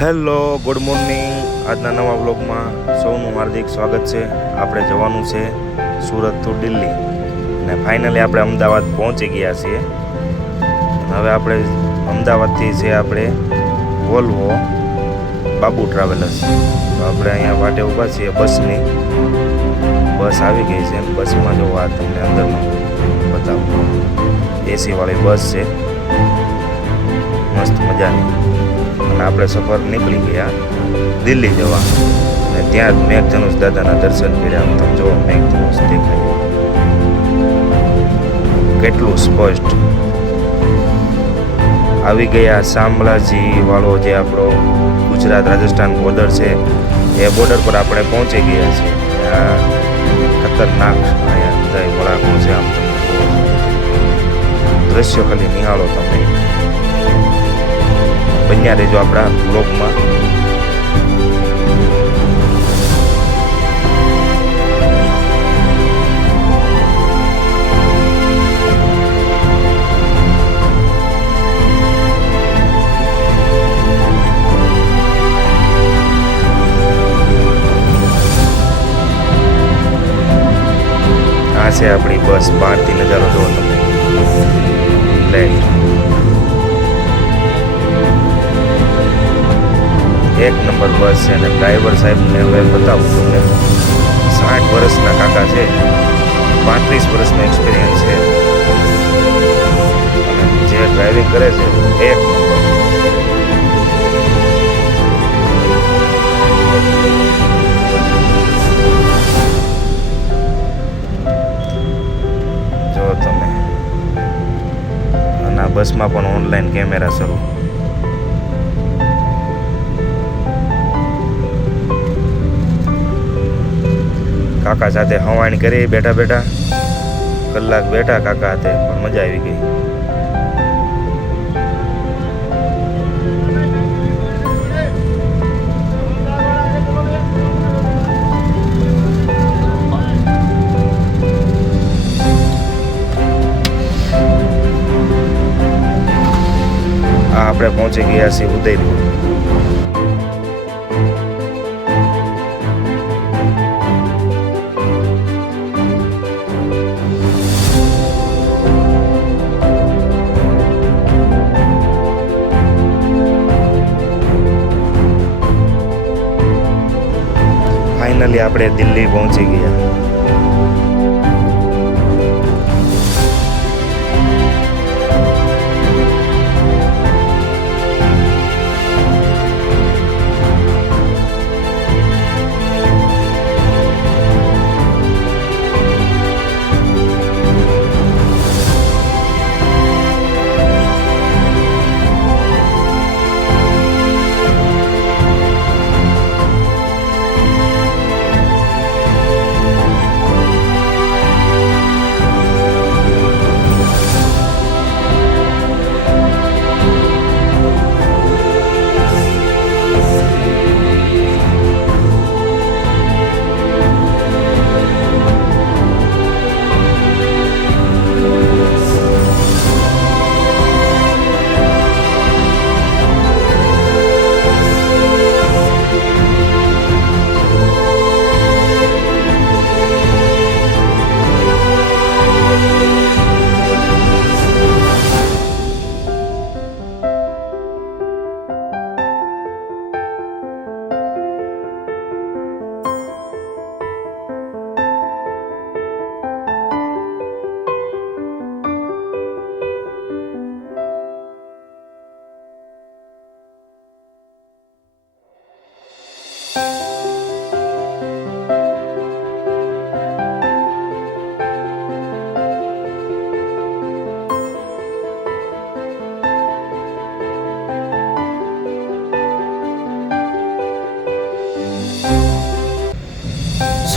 Hello, good morning. આજના નવા વ્લોગમાં સૌનું હાર્દિક સ્વાગત છે. આપણે જવાનું છે સુરત ટુ દિલ્હી અને ફાઇનલી આપણે અમદાવાદ પહોંચી ગયા છીએ. હવે આપણે અમદાવાદથી છે આપણે વોલ્વો બાબુ ટ્રાવેલર્સ. તો આપણે અહીંયા વાટે ઊભા છીએ બસની. બસ આવી ગઈ છે. બસમાં જો આ તમને અંદરનો બતાવું. એસીવાળી બસ છે, મસ્ત મજાની. અને આપણે સફર નીકળી ગયા દિલ્હી જવા. અને ત્યાં જ મેઘધનુષ દાદાના દર્શન કર્યા. તમે જુઓ મેઘધનુષ દેખાય કેટલું સ્પષ્ટ. આવી ગયા શામળાજી વાળો જે આપણો ગુજરાત રાજસ્થાન બોર્ડર છે એ બોર્ડર પર આપણે પહોંચી ગયા છીએ. ત્યાં ખતરનાક અહીંયા બધા વળાંકો છે. આમ તમે દ્રશ્યો ખાલી નિહાળો તમે. બન્યા રહેજો આપણા બ્લોગમાં. આ છે આપણી બસ. બહારથી નજારો જુઓ તમે. લેટ એક નંબર બસ છે. અને ડ્રાઈવર સાહેબને હવે બતાવું તમને. 60 વર્ષના કાકા છે, 35 વર્ષનો એક્સપિરિયન્સ છે. અને જે ડ્રાઇવિંગ કરે છે એક જો તમે. અને આ બસમાં પણ ઓનલાઈન કેમેરા શરૂ. કાકા સાથે હવાણી કરી બેઠા બેઠા. કલાક બેઠા કાકા હાથે, પણ મજા આવી ગઈ. આપણે પહોંચી ગયા છીએ ઉદયપુર. ફાઇનલી આપણે દિલ્હી પહોંચી ગયા.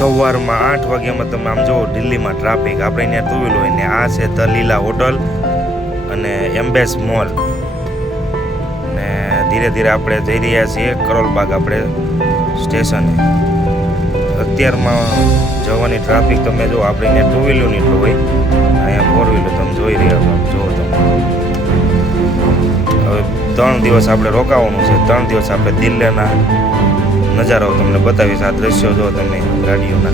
સવારમાં 8 વાગ્યામાં તમે આમ જુઓ દિલ્હીમાં ટ્રાફિક. આપણે અહીંયા ટુ વ્હીલ હોય ને આ છે ધ લીલા હોટલ અને એમ્બેસ મોલ. ને ધીરે ધીરે આપણે જઈ રહ્યા છીએ કરોલબાગ આપણે સ્ટેશને. અત્યારમાં જવાની ટ્રાફિક તમે જો. આપણે અહીંયા ટુ વ્હીલની એટલું હોય, અહીંયા ફોર વ્હીલર તમે જોઈ રહ્યા છો. જુઓ તમે. હવે 3 દિવસ આપણે રોકાવાનું છે. 3 દિવસ આપણે દિલ્હીના નજારાઓ તમને બતાવીશ. આ દ્રશ્યો જો તમે ગાડીઓના.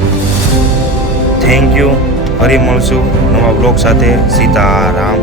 Thank you. ફરી મળશું નવા બ્લોગ સાથે. સીતારામ.